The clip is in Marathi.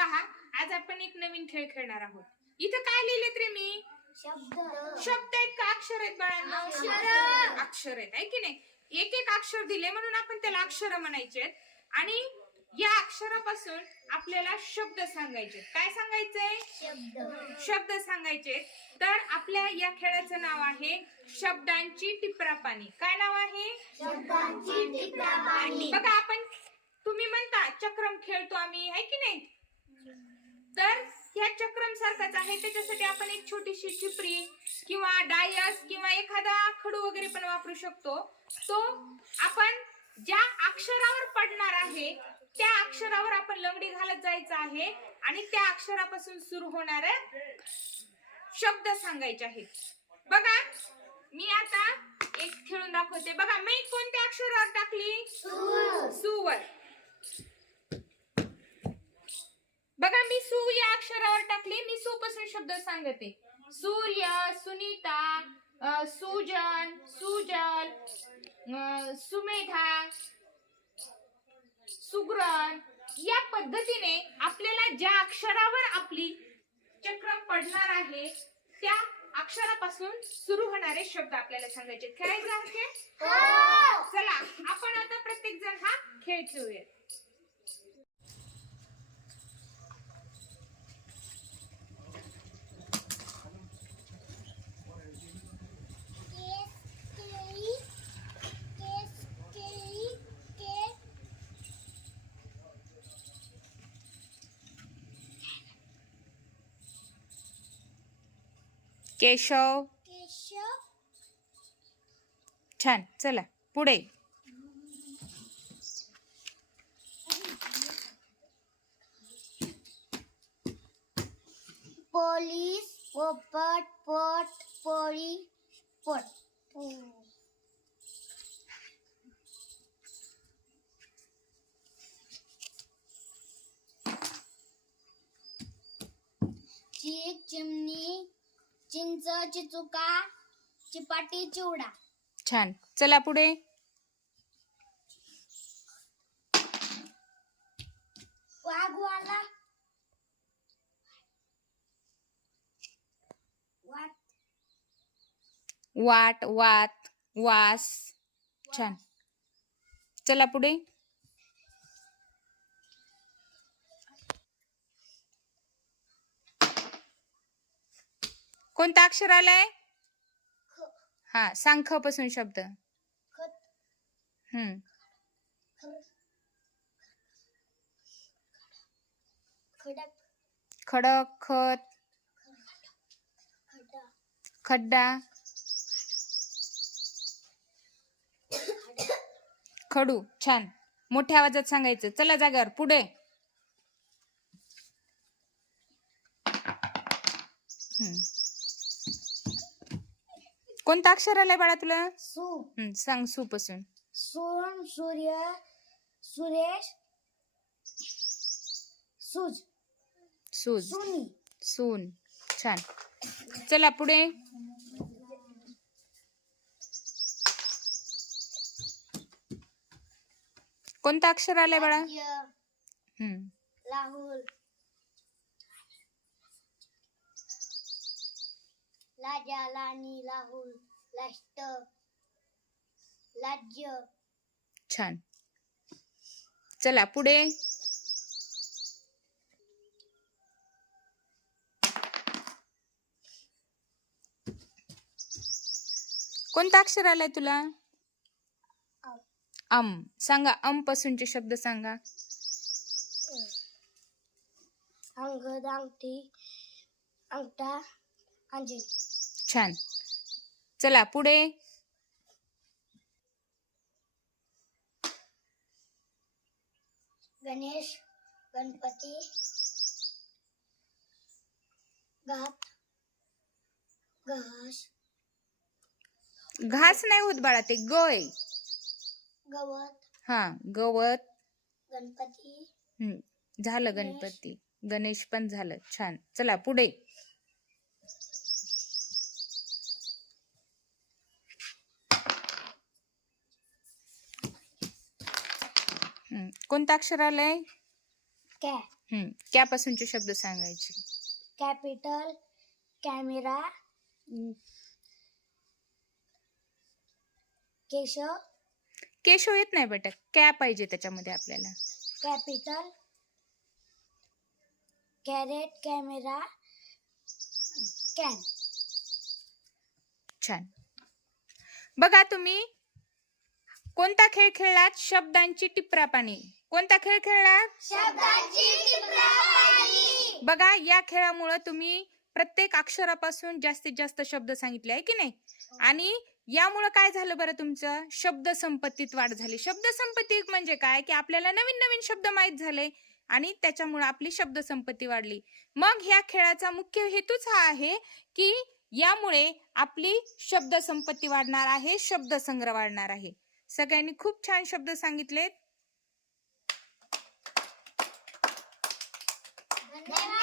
पहा, आज आपण एक नवीन खेळ खेळणार आहोत. इथं काय लिहिलेत रे मी? शब्द आहेत का अक्षर आहेत बाळांना? अक्षर आहेत, आहे की नाही? एक एक अक्षर दिले म्हणून आपण त्याला अक्षर म्हणायचे. आणि या अक्षरापासून आपल्याला शब्द सांगायचे. काय सांगायचंय? शब्द सांगायचे. तर आपल्या या खेळाचं नाव आहे शब्दांची टिपरापाणी. काय नाव आहे? शब्दांची टिपरापाणी. बघा, आपण तुम्ही म्हणता चक्रम खेळतो आम्ही, आहे की नाही? तर ह्या चक्रम सारखाच आहे. त्याच्यासाठी आपण एक छोटीशी टिपरी किंवा डायस किंवा एखादा खडू वगैरे पण वापरू शकतो. तो आपण ज्या अक्षरावर पडणार आहे त्या अक्षरावर आपण लंगडी घालत जायचं आहे आणि त्या अक्षरापासून सुरू होणारे शब्द सांगायचे आहेत. बघा, मी आता एक खेळून दाखवते. बघा, मी कोणत्या अक्षरावर टाकली? सु वर. बघा, मी सु या अक्षरावर टाकली. मी सु पासून शब्द सांगते. सूर्य, सुनीता, सुजन, सुजल, सुमेधा, सुग्रण. या पद्धतीने आपल्याला ज्या अक्षरावर आपली चक्र पडणार आहे त्या अक्षरापासून सुरू होणारे शब्द आपल्याला सांगायचे. खेळायचं आहे? चला, आपण आता प्रत्येक जण हा खेळ खेळूया. केशव. छान. चला पुढे. पोलीस, पोपट, पोट, पोळी, पोट. चीक, चिमणी, चिंच, चिचुका, चिपाटी, चिवडा. छान. चला पुढे. वाघवाला, वाट, वाट, वात, वास. छान. चला पुढे. कोणता अक्षर आलाय? हा, सांग. ख पासून शब्द. खत, खडक, खडक, खत, खड्डा, खड्डा, खडू. छान. मोठ्या आवाजात सांगायचं. चला जागर पुढे. कोणता अक्षर आलाय बाळा तुला? सु, सांग. सु पासून. सून, सूर्य, सुरेश, सूज, सूज, सुनी. सून. छान. चला पुढे. कोणता अक्षर आलाय बाळा? राज्य, राहुल, लाजा, लानी, राहुल, राष्ट्र, राज्य. छान. चला पुढे. कोणता अक्षर आलाय तुला? अम. सांगा. अम पासूनचे शब्द सांगा. अंगद, अंगठी, अंगठा, अंजली. छान. चला पुढे. गणेश, गणपती, घात, घास, घास नाही होत बाळा, ते गय. गवत, हा, गवत. गणपती, झालं. गणपती. गणेश पण झालं. छान. चला पुढे. कोणतं अक्षर आलंय? क्या कॅपासूनचे शब्द सांगायचे. कॅपिटल, कॅमेरा, केशव, केशव येत नाही बेटा, कॅ पाहिजे त्याच्यामध्ये आपल्याला. Capital, carrot, camera, can. छान. बघा तुम्ही कोणता खेळ खेळलात? शब्दांची टिपरापाणी. कोणता खेळ खेळलात? शब्दांची टिपरापाणी. बघा या खेळामुळे तुम्ही प्रत्येक अक्षरापासून जास्तीत जास्त शब्द सांगितले आहे की नाही. आणि यामुळे काय झालं बरं, तुमचं शब्द संपत्तीत वाढ झाली. शब्द संपत्ती म्हणजे काय की आपल्याला नवीन नवीन शब्द माहित झाले आणि त्याच्यामुळे आपली शब्द संपत्ती वाढली. मग ह्या खेळाचा मुख्य हेतूच हा आहे की यामुळे आपली शब्द संपत्ती वाढणार आहे, शब्द संग्रह वाढणार आहे. सगळ्यांनी खूप छान शब्द सांगितलेत. धन्यवाद.